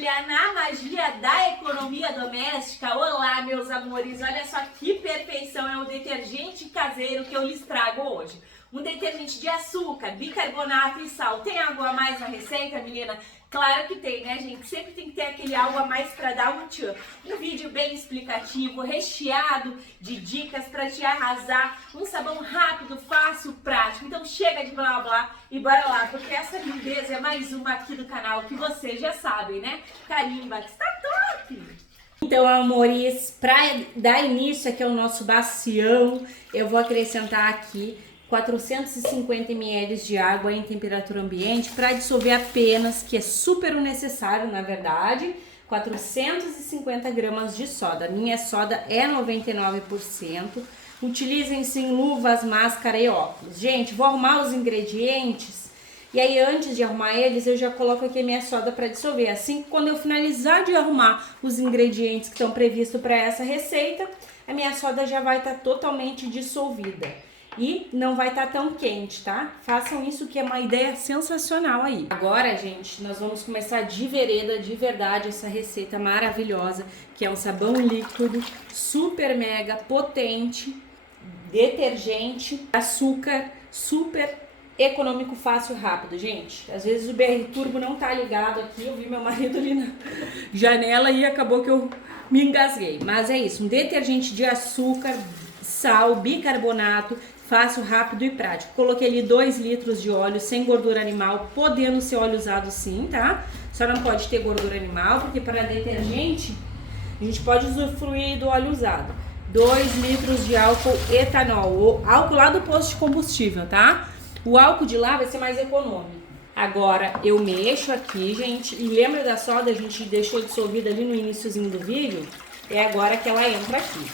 mergulhar na magia da economia doméstica? Olá, meus amores, olha só que perfeição é o detergente caseiro que eu lhes trago hoje. Um detergente de açúcar, bicarbonato e sal. Tem algo a mais na receita, menina? Claro que tem, né, gente? Sempre tem que ter aquele algo a mais para dar um tchan. Um vídeo bem explicativo, recheado de dicas para te arrasar. Um sabão rápido, fácil, prático. Então chega de blá blá e bora lá, porque essa lindeza é mais uma aqui do canal que vocês já sabem, né? Carimba, que está top! Então, amores, para dar início aqui ao nosso bacião, eu vou acrescentar aqui 450 ml de água em temperatura ambiente para dissolver apenas, que é super necessário, na verdade, 450 gramas de soda. A minha soda é 99%. Utilizem sim luvas, máscara e óculos. Gente, vou arrumar os ingredientes e aí antes de arrumar eles eu já coloco aqui a minha soda para dissolver. Assim, quando eu finalizar de arrumar os ingredientes que estão previstos para essa receita, a minha soda já vai estar totalmente dissolvida. E não vai estar tão quente, tá? Façam isso que é uma ideia sensacional aí. Agora, gente, nós vamos começar de vereda, de verdade, essa receita maravilhosa, que é um sabão líquido, super mega potente, detergente, açúcar, super econômico, fácil, rápido. Gente, às vezes o BR Turbo não tá ligado aqui, eu vi meu marido ali na janela e acabou que eu me engasguei. Mas é isso, um detergente de açúcar, sal, bicarbonato, fácil, rápido e prático. Coloquei ali 2 litros de óleo sem gordura animal, podendo ser óleo usado sim, tá? Só não pode ter gordura animal, porque para detergente a gente pode usufruir do óleo usado. 2 litros de álcool etanol, ou álcool lá do posto de combustível, tá? O álcool de lá vai ser mais econômico. Agora eu mexo aqui, gente, e lembra da soda, a gente deixou dissolvida ali no iniciozinho do vídeo? É agora que ela entra aqui.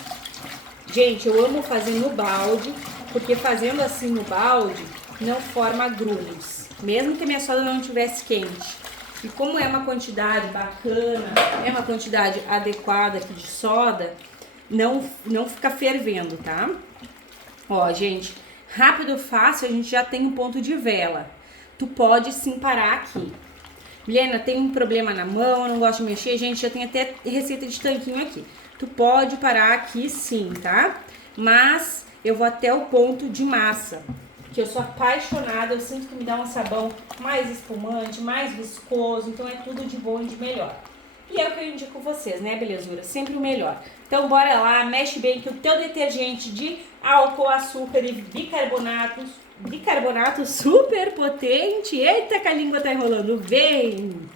Gente, eu amo fazer no balde, porque fazendo assim no balde não forma grumos, mesmo que a minha soda não estivesse quente. E como é uma quantidade bacana, é uma quantidade adequada aqui de soda, não fica fervendo, tá? Ó, gente, rápido, fácil, a gente já tem um ponto de vela. Tu pode sim parar aqui. Milena, tem um problema na mão, eu não gosto de mexer, gente, já tem até receita de tanquinho aqui. Tu pode parar aqui sim, tá? Mas eu vou até o ponto de massa, que eu sou apaixonada, eu sinto que me dá um sabão mais espumante, mais viscoso, então é tudo de bom e de melhor. E é o que eu indico vocês, né, belezura? Sempre o melhor. Então bora lá, mexe bem que o teu detergente de álcool, açúcar e bicarbonato super potente. Eita, que a língua tá enrolando, vem!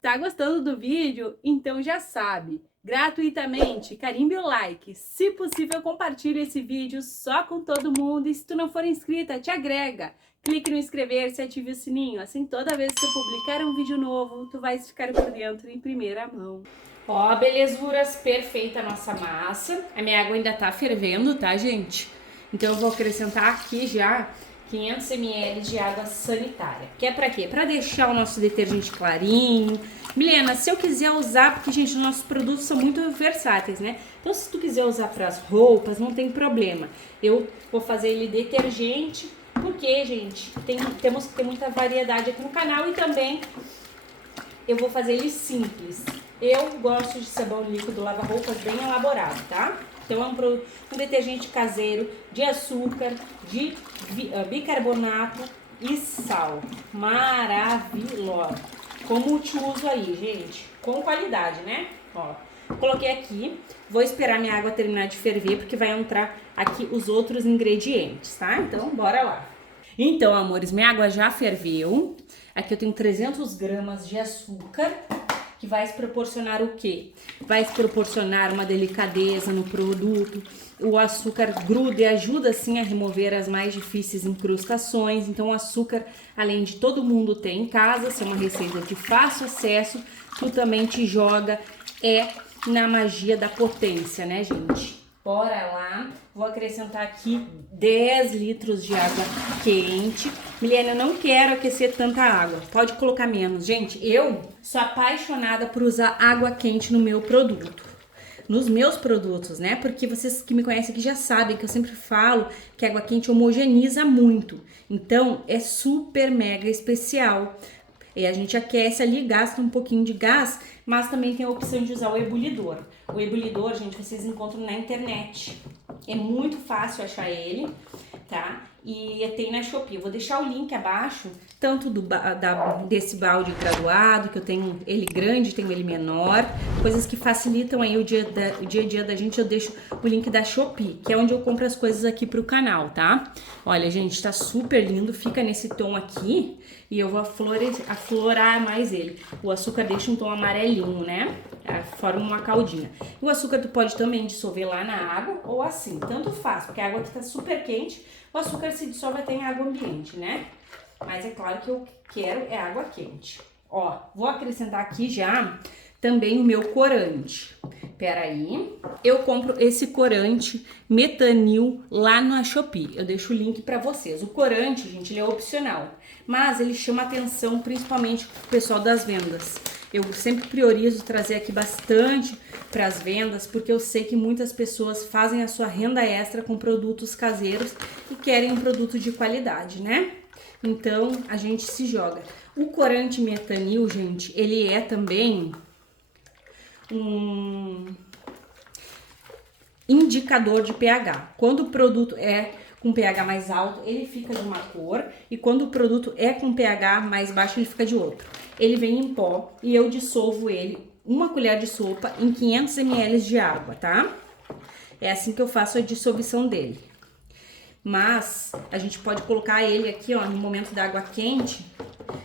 Tá gostando do vídeo? Então já sabe, gratuitamente, carimbe o like, se possível compartilhe esse vídeo só com todo mundo e se tu não for inscrita, te agrega, clique no inscrever-se e ative o sininho, assim toda vez que eu publicar um vídeo novo, tu vais ficar por dentro em primeira mão. Ó, belezuras, perfeita a nossa massa, a minha água ainda tá fervendo, tá, gente? Então eu vou acrescentar aqui já 500 ml de água sanitária. Que é pra quê? Pra deixar o nosso detergente clarinho. Milena, se eu quiser usar, porque, gente, os nossos produtos são muito versáteis, né? Então, se tu quiser usar pras roupas, não tem problema. Eu vou fazer ele detergente, porque, gente, temos que ter muita variedade aqui no canal e também eu vou fazer ele simples. Eu gosto de sabão líquido lava-roupas bem elaborado, tá? Então, é um detergente caseiro de açúcar, de bicarbonato e sal. Maravilhoso. Como te uso aí, gente? Com qualidade, né? Ó, coloquei aqui. Vou esperar minha água terminar de ferver, porque vai entrar aqui os outros ingredientes, tá? Então, bora lá. Então, amores, minha água já ferveu. Aqui eu tenho 300 gramas de açúcar, que vai se proporcionar o quê? Vai se proporcionar uma delicadeza no produto. O açúcar gruda e ajuda, sim, a remover as mais difíceis incrustações. Então, o açúcar, além de todo mundo ter em casa, ser uma receita de fácil acesso, tu também te joga na magia da potência, né, gente? Bora lá, vou acrescentar aqui 10 litros de água quente. Milena, eu não quero aquecer tanta água, pode colocar menos. Gente, eu sou apaixonada por usar água quente no meu produto. nos meus produtos, né? Porque vocês que me conhecem aqui já sabem que eu sempre falo que a água quente homogeneiza muito. Então, é super mega especial. E a gente aquece ali, gasta um pouquinho de gás, mas também tem a opção de usar o ebulidor. O ebulidor, gente, vocês encontram na internet. É muito fácil achar ele, tá? E tem na Shopee. Eu vou deixar o link abaixo, tanto desse balde graduado, que eu tenho ele grande, tenho ele menor, coisas que facilitam aí o dia a dia da gente. Eu deixo o link da Shopee, que é onde eu compro as coisas aqui pro canal, tá? Olha, gente, tá super lindo, fica nesse tom aqui e eu vou aflorar mais ele. O açúcar deixa um tom amarelinho, né? Forma uma caldinha. O açúcar tu pode também dissolver lá na água ou assim, tanto faz, porque a água aqui tá super quente, o açúcar se dissolve até em água ambiente, né? Mas é claro que eu quero é água quente. Ó, vou acrescentar aqui já também o meu corante. Peraí, eu compro esse corante metanil lá na Shopee. Eu deixo o link pra vocês. O corante, gente, ele é opcional, mas ele chama atenção principalmente pro pessoal das vendas. Eu sempre priorizo trazer aqui bastante para as vendas, porque eu sei que muitas pessoas fazem a sua renda extra com produtos caseiros e querem um produto de qualidade, né? Então, a gente se joga. O corante metanil, gente, ele é também um indicador de pH. Quando o produto é com pH mais alto, ele fica de uma cor, e quando o produto é com pH mais baixo, ele fica de outro. Ele vem em pó e eu dissolvo ele, uma colher de sopa, em 500 ml de água, tá? É assim que eu faço a dissolução dele. Mas a gente pode colocar ele aqui, ó, no momento da água quente,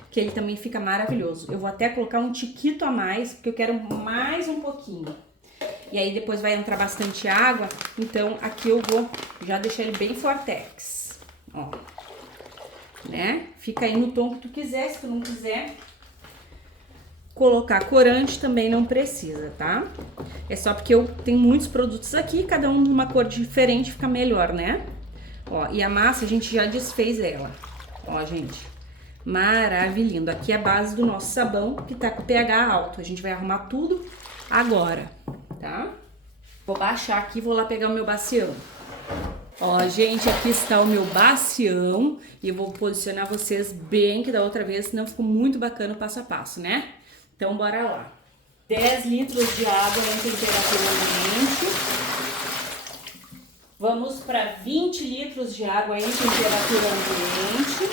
que ele também fica maravilhoso. Eu vou até colocar um tiquito a mais, porque eu quero mais um pouquinho. E aí depois vai entrar bastante água, então aqui eu vou já deixar ele bem fortex, ó, né? Fica aí no tom que tu quiser, se tu não quiser colocar corante também não precisa, tá? É só porque eu tenho muitos produtos aqui, cada um numa cor diferente fica melhor, né? Ó, e a massa a gente já desfez ela, ó, gente, maravilhoso. Aqui é a base do nosso sabão que tá com pH alto, a gente vai arrumar tudo agora, tá? Vou baixar aqui, vou lá pegar o meu bacião. Ó, gente, aqui está o meu bacião e eu vou posicionar vocês bem, que da outra vez não ficou muito bacana o passo a passo, né? Então, bora lá. 10 litros de água em temperatura ambiente. Vamos para 20 litros de água em temperatura ambiente.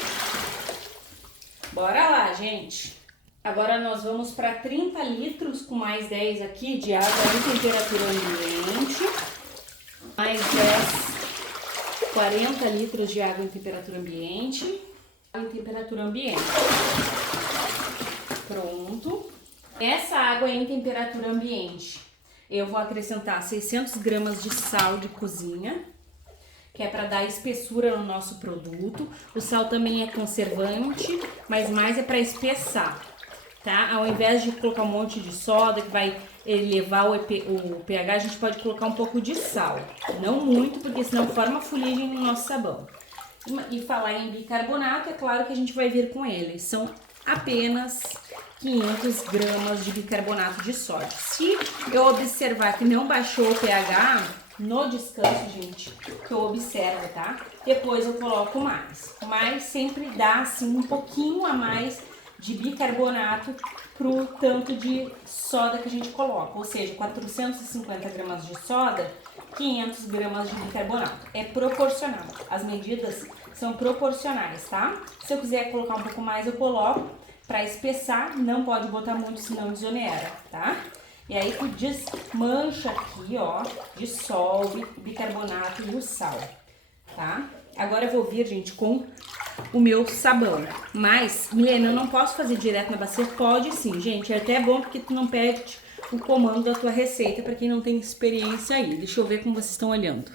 Bora lá, gente. Agora nós vamos para 30 litros com mais 10 aqui de água em temperatura ambiente. Mais 10, 40 litros de água em temperatura ambiente. Em temperatura ambiente. Pronto. Essa água em temperatura ambiente, eu vou acrescentar 600 gramas de sal de cozinha, que é para dar espessura no nosso produto. O sal também é conservante, mas mais é para espessar, tá? Ao invés de colocar um monte de soda que vai elevar o pH, a gente pode colocar um pouco de sal. Não muito, porque senão forma fuligem no nosso sabão. E falar em bicarbonato, é claro que a gente vai vir com ele. São apenas 500 gramas de bicarbonato de sódio. Se eu observar que não baixou o pH no descanso, gente, que eu observo, tá? Depois eu coloco mais. Mas sempre dá, assim, um pouquinho a mais de bicarbonato pro tanto de soda que a gente coloca. Ou seja, 450 gramas de soda, 500 gramas de bicarbonato. É proporcional. As medidas são proporcionais, tá? Se eu quiser colocar um pouco mais, eu coloco. Pra espessar, não pode botar muito, senão desonera, tá? E aí tu desmancha aqui, ó, dissolve o bicarbonato e o sal, tá? Agora eu vou vir, gente, com o meu sabão. Mas, Milena, eu não posso fazer direto na bacia? Pode sim, gente. É até bom porque tu não perde o comando da tua receita pra quem não tem experiência aí. Deixa eu ver como vocês estão olhando.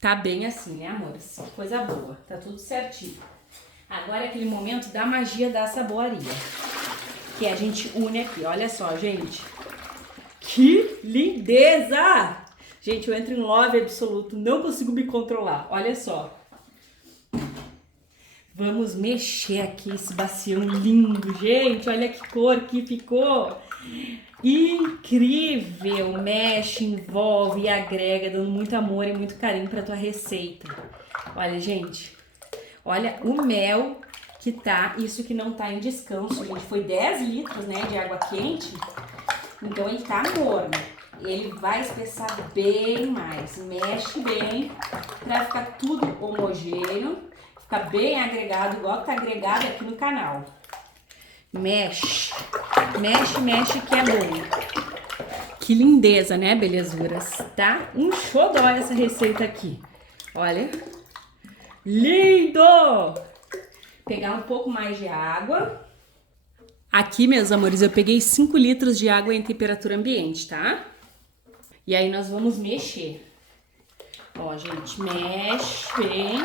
Tá bem assim, né, amores? Coisa boa. Tá tudo certinho. Agora é aquele momento da magia da saboaria, que a gente une aqui. Olha só, gente. Que lindeza! Gente, eu entro em love absoluto, não consigo me controlar. Olha só. Vamos mexer aqui esse bacião lindo, gente. Olha que cor que ficou. Incrível! Mexe, envolve e agrega, dando muito amor e muito carinho pra tua receita. Olha, gente, olha o mel que tá, isso que não tá em descanso, gente. Foi 10 litros, né, de água quente, então ele tá morno. Ele vai espessar bem mais, mexe bem pra ficar tudo homogêneo, ficar bem agregado, igual tá agregado aqui no canal. Mexe, mexe, mexe que é bom. Que lindeza, né, belezuras? Tá um xodó essa receita aqui. Olha, lindo! Pegar um pouco mais de água. Aqui, meus amores, eu peguei 5 litros de água em temperatura ambiente, tá? E aí nós vamos mexer. Ó, gente, mexe bem.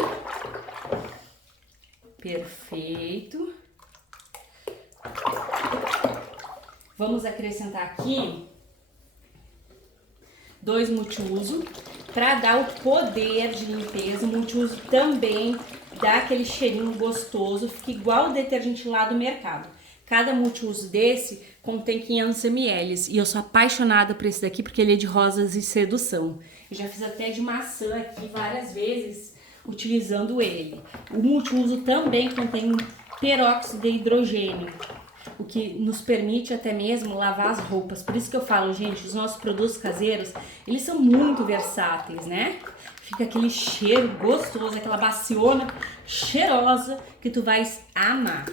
Perfeito. Vamos acrescentar aqui 2 multiuso para dar o poder de limpeza. O multiuso também dá aquele cheirinho gostoso, fica igual o detergente lá do mercado. Cada multiuso desse contém 500 ml e eu sou apaixonada por esse daqui porque ele é de rosas e sedução. Eu já fiz até de maçã aqui várias vezes utilizando ele. O multiuso também contém peróxido de hidrogênio, o que nos permite até mesmo lavar as roupas. Por isso que eu falo, gente, os nossos produtos caseiros, eles são muito versáteis, né? Fica aquele cheiro gostoso, aquela baciona cheirosa que tu vais amar.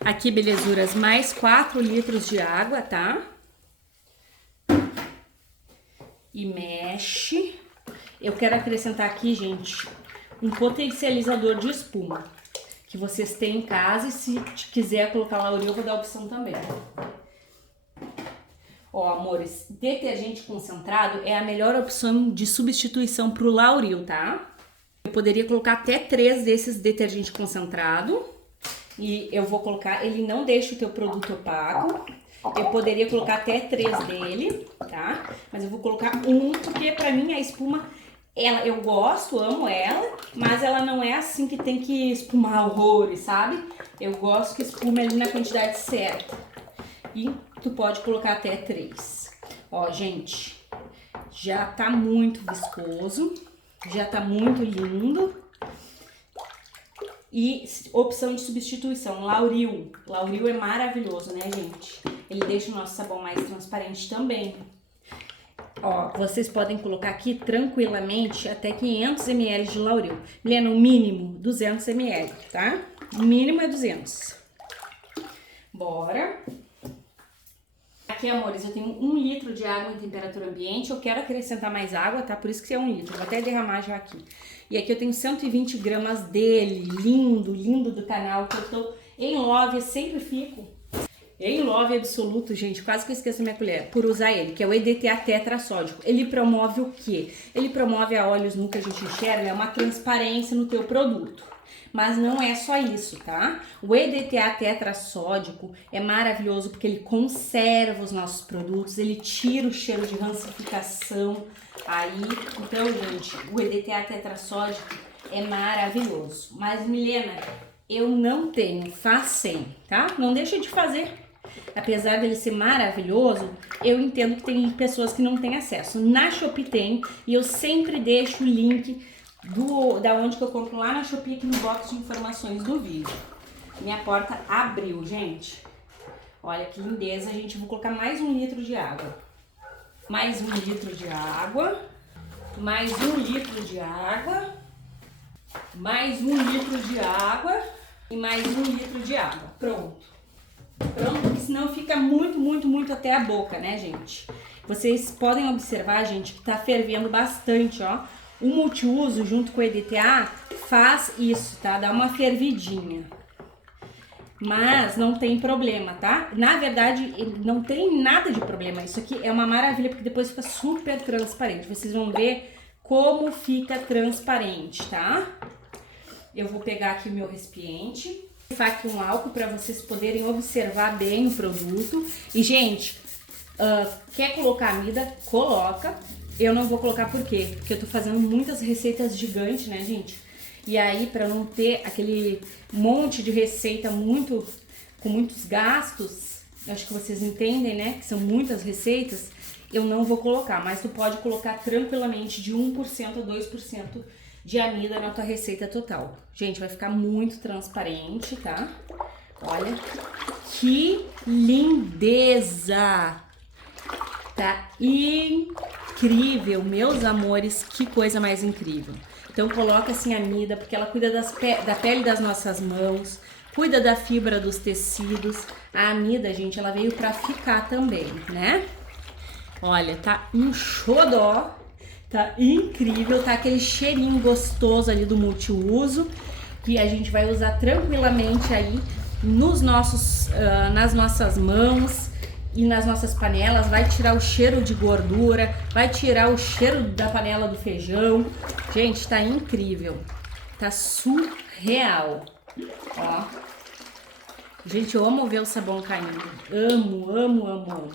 Aqui, belezuras, mais 4 litros de água, tá? E mexe. Eu quero acrescentar aqui, gente, um potencializador de espuma que vocês têm em casa, e se quiser colocar lauril, eu vou dar a opção também. Ó, amores, detergente concentrado é a melhor opção de substituição pro lauril, tá? Eu poderia colocar até 3 desses detergente concentrado. E eu vou colocar, ele não deixa o teu produto opaco. Eu poderia colocar até 3 dele, tá? Mas eu vou colocar um, porque pra mim a espuma, eu gosto, amo ela, mas ela não é assim que tem que espumar horrores, sabe? Eu gosto que espume ali na quantidade certa. E tu pode colocar até 3. Ó, gente, já tá muito viscoso, já tá muito lindo. E opção de substituição, lauril. Lauril é maravilhoso, né, gente? Ele deixa o nosso sabão mais transparente também. Ó, vocês podem colocar aqui tranquilamente até 500 ml de lauril. Milena, o mínimo 200 ml, tá? O mínimo é 200. Bora. Aqui, amores, eu tenho 1 litro de água em temperatura ambiente. Eu quero acrescentar mais água, tá? Por isso que é 1 litro. Vou até derramar já aqui. E aqui eu tenho 120 gramas dele. Lindo, lindo do canal. Que eu tô em love, eu sempre fico em love absoluto, gente. Quase que eu esqueço a minha colher. Por usar ele, que é o EDTA tetrassódico. Ele promove o quê? Ele promove a olhos nu que a gente enxerga, é uma transparência no teu produto. Mas não é só isso, tá? O EDTA tetrassódico é maravilhoso porque ele conserva os nossos produtos, ele tira o cheiro de rancificação aí. Então, gente, o EDTA tetrassódico é maravilhoso. Mas, Milena, eu não tenho, faz 100, tá? Não deixa de fazer. Apesar dele ser maravilhoso, eu entendo que tem pessoas que não têm acesso. Na Shopee tem, e eu sempre deixo o link da onde que eu compro lá na Shopee, aqui no box de informações do vídeo. Minha porta abriu, gente. Olha que lindeza, gente. Vou colocar mais 1 litro de água. Mais 1 litro de água. Mais 1 litro de água. Mais 1 litro de água. E mais 1 litro de água. Pronto. Pronto, porque senão fica muito até a boca, né, gente? Vocês podem observar, gente, que tá fervendo bastante, ó. O multiuso junto com o EDTA faz isso, tá? Dá uma fervidinha. Mas não tem problema, tá? Na verdade, não tem nada de problema. Isso aqui é uma maravilha, porque depois fica super transparente. Vocês vão ver como fica transparente, tá? Eu vou pegar aqui o meu recipiente. Vou passar aqui um álcool para vocês poderem observar bem o produto. E, gente, quer colocar amida? Coloca. Eu não vou colocar por quê? Porque eu tô fazendo muitas receitas gigantes, né, gente? E aí, pra não ter aquele monte de receita com muitos gastos, acho que vocês entendem, né? Que são muitas receitas. Eu não vou colocar, mas tu pode colocar tranquilamente de 1% a 2% de amida na tua receita total. Gente, vai ficar muito transparente, tá? Olha que lindeza! Tá incrível, meus amores, que coisa mais incrível. Então coloca assim a amida, porque ela cuida da pele das nossas mãos, cuida da fibra dos tecidos. A amida, gente, ela veio pra ficar também, né? Olha, tá um xodó, tá incrível, tá aquele cheirinho gostoso ali do multiuso, que a gente vai usar tranquilamente aí nos nossos, nas nossas mãos e nas nossas panelas. Vai tirar o cheiro de gordura, vai tirar o cheiro da panela do feijão. Gente, tá incrível, tá surreal, ó. Gente, eu amo ver o sabão caindo, amo, amo, amo, amo.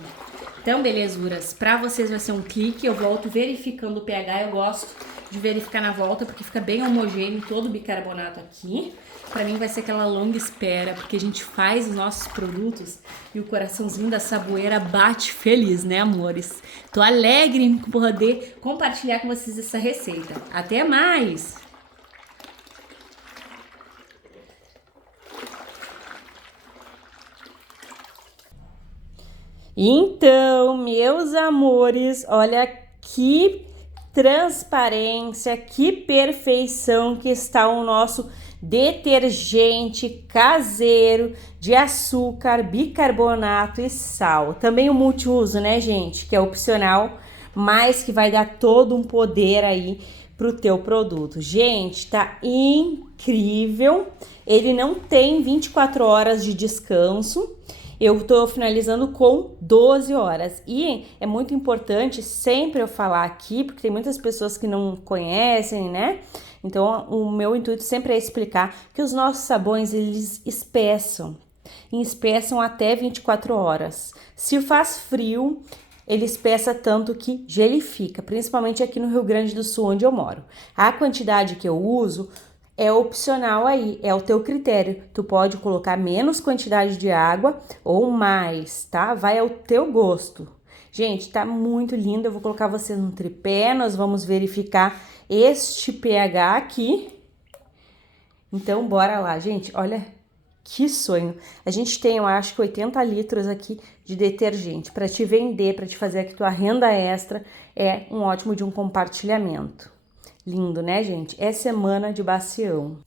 Então, belezuras, pra vocês vai ser um clique, eu volto verificando o pH, eu gosto de verificar na volta, porque fica bem homogêneo todo o bicarbonato aqui. Pra mim vai ser aquela longa espera, porque a gente faz os nossos produtos e o coraçãozinho da saboeira bate feliz, né, amores? Tô alegre em poder compartilhar com vocês essa receita. Até mais! Então, meus amores, olha que transparência, que perfeição que está o nosso detergente caseiro de açúcar, bicarbonato e sal. Também o multiuso, né, gente, que é opcional, mas que vai dar todo um poder aí pro teu produto. Gente, tá incrível. Ele não tem 24 horas de descanso. Eu tô finalizando com 12 horas. E é muito importante sempre eu falar aqui, porque tem muitas pessoas que não conhecem, né? Então, o meu intuito sempre é explicar que os nossos sabões, eles espessam. E espessam até 24 horas. Se faz frio, ele espessa tanto que gelifica, principalmente aqui no Rio Grande do Sul, onde eu moro. A quantidade que eu uso é opcional aí, é o teu critério. Tu pode colocar menos quantidade de água ou mais, tá? Vai ao teu gosto. Gente, tá muito lindo. Eu vou colocar vocês no tripé, nós vamos verificar este pH aqui. Então, bora lá, gente. Olha que sonho. A gente tem, eu acho que 80 litros aqui de detergente para te vender, para te fazer aqui tua renda extra. É um ótimo de um compartilhamento. Lindo, né, gente? É semana de bacião.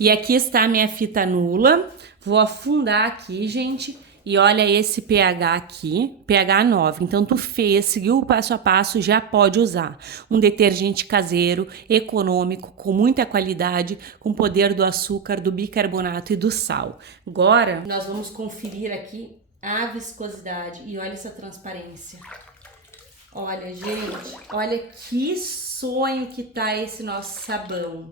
E aqui está a minha fita nula. Vou afundar aqui, gente. E olha esse pH aqui, pH 9. Então, tu fez, seguiu o passo a passo, já pode usar. Um detergente caseiro, econômico, com muita qualidade, com poder do açúcar, do bicarbonato e do sal. Agora, nós vamos conferir aqui a viscosidade. E olha essa transparência. Olha, gente, olha que sonho que tá esse nosso sabão.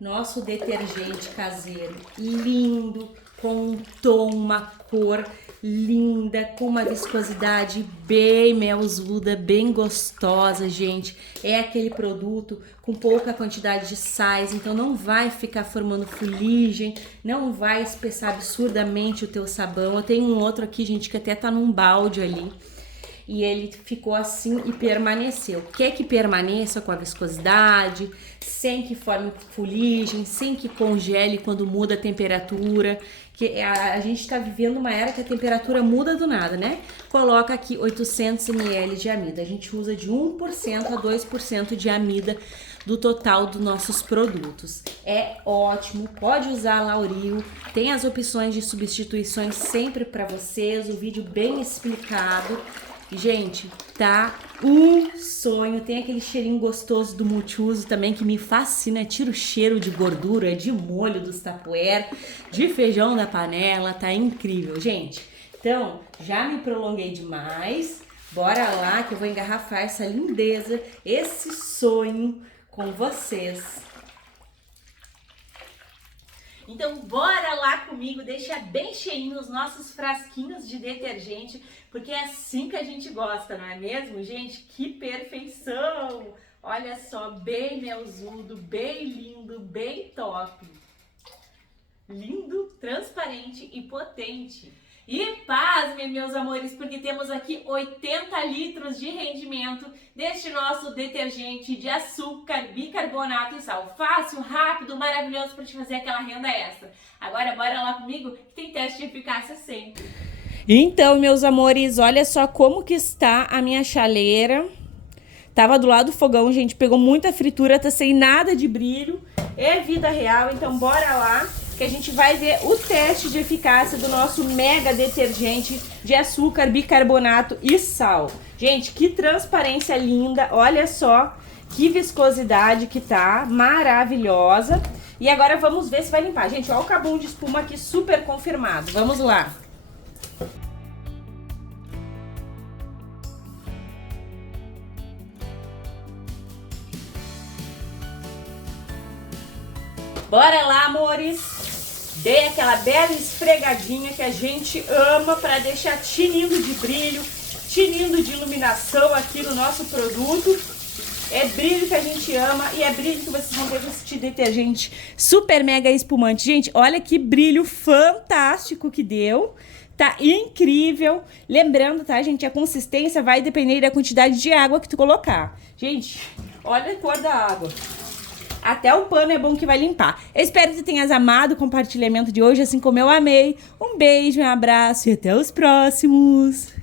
Nosso detergente caseiro, lindo, com um tom, uma cor linda, com uma viscosidade bem melzuda, bem gostosa, gente. É aquele produto com pouca quantidade de sais, então não vai ficar formando fuligem, não vai espessar absurdamente o teu sabão. Eu tenho um outro aqui, gente, que até tá num balde ali. E ele ficou assim e permaneceu. Quer que permaneça com a viscosidade, sem que forme fuligem, sem que congele quando muda a temperatura. Que a gente está vivendo uma era que a temperatura muda do nada, né? Coloca aqui 800 ml de amida. A gente usa de 1% a 2% de amida do total dos nossos produtos. É ótimo, pode usar Lauril, tem as opções de substituições sempre para vocês, o vídeo bem explicado. Gente, tá um sonho. Tem aquele cheirinho gostoso do multiuso também que me fascina. Tira o cheiro de gordura, de molho dos tupperware, de feijão da panela. Tá incrível, gente. Então, já me prolonguei demais. Bora lá que eu vou engarrafar essa lindeza, esse sonho com vocês. Então, bora lá comigo, deixa bem cheinho os nossos frasquinhos de detergente, porque é assim que a gente gosta, não é mesmo, gente? Que perfeição! Olha só, bem melzudo, bem lindo, bem top. Lindo, transparente e potente. E pasmem, meus amores, porque temos aqui 80 litros de rendimento deste nosso detergente de açúcar, bicarbonato e sal. Fácil, rápido, maravilhoso para te fazer aquela renda extra. Agora bora lá comigo que tem teste de eficácia sempre. Então, meus amores, olha só como que está a minha chaleira. Tava do lado do fogão, gente, pegou muita fritura, tá sem nada de brilho. É vida real, então bora lá que a gente vai ver o teste de eficácia do nosso mega detergente de açúcar, bicarbonato e sal. Gente, que transparência linda, olha só que viscosidade que tá, maravilhosa. E agora vamos ver se vai limpar. Gente, olha o cabum de espuma aqui super confirmado, vamos lá. Bora lá, amores! Dei aquela bela esfregadinha que a gente ama para deixar tinindo de brilho, tinindo de iluminação aqui no nosso produto. É brilho que a gente ama e é brilho que vocês vão ter com este detergente super mega espumante. Gente, olha que brilho fantástico que deu. Tá incrível. Lembrando, tá, gente, a consistência vai depender da quantidade de água que tu colocar. Gente, olha a cor da água. Até o pano é bom que vai limpar. Eu espero que tu tenhas amado o compartilhamento de hoje, assim como eu amei. Um beijo, um abraço e até os próximos!